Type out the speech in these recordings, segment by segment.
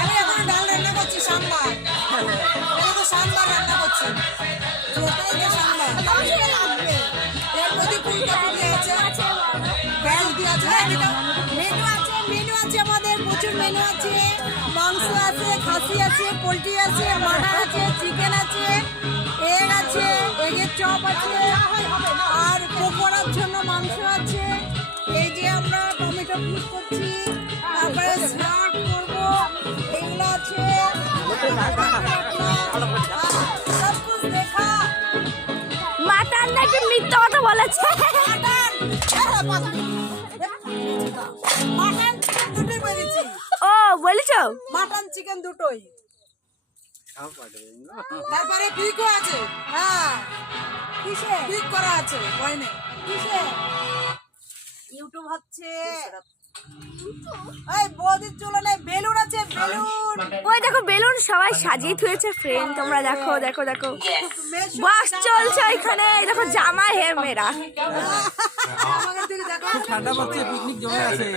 আমি এখন ডাল রান্না করছি, সাম্বার। সাম্বার রান্না করছি, এর মধ্যে ফুলকপি দিয়েছে, ডাল দিয়েছে। মেনু আছে আমাদের, প্রচুর মেনু আছে। মাংস আছে, খাসি আছে, পোলট্রি আছে, মাটন আছে, চিকেন আছে, এগ আছে, এগের চপ আছে, আর পকোড়ার জন্য মাংস আছে। এই যে আমরা টমেটো পিস করছি, তারপরে স্যালাড করবো, এগুলো আছে। সব কিছু দেখা। মাটন নাকি মিথ্যা কথা বলেছে? মাটন দুটোই বেরিয়েছি, ও বলেছো? মাটন চিকেন দুটোই। তারপরে পিকও আছে। হ্যাঁ, কিসে পিক করা আছে? ওইনে কিসে ইউটিউব হচ্ছে। এই বৌদির চুলনে বেলুন আছে, বেলুন। ওই দেখো বেলুন সবাই সাজিয়ে থুয়েছে ফ্রেন্ড, তোমরা দেখো দেখো দেখো। বাস চলছে এখানে, দেখো জামা হে মেরা। আমাদের দিকে দেখো, ঠান্ডা পড়ছে, পিকনিক জমে আছে।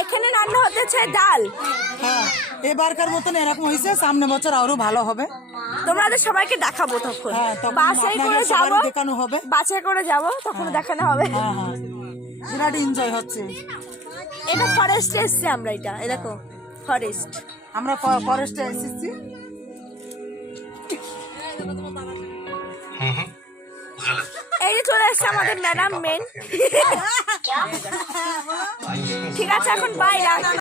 এখানে রান্না হতেছে ডাল। হ্যাঁ, এবারকার মতন এরকম হয়েছে, সামনে বছর আরো ভালো হবে। তোমরা তো সবাইকে দেখাবো তখন। হ্যাঁ, তখন বাসে করে আপনাদের যাবো, সবারই দেখানো হবে। বাসে করে যাবো, তখন দেখানো হবে। হ্যাঁ হ্যাঁ, বিরাট এনজয় হচ্ছে। এটা ফরেস্টে এসছি আমরা, এটা এই দেখো ফরেস্ট। আমরা ফরেস্টে এসেছি। এই যে চলে এসছে আমাদের ম্যাডাম মেন। ঠিক আছে, এখন বাই।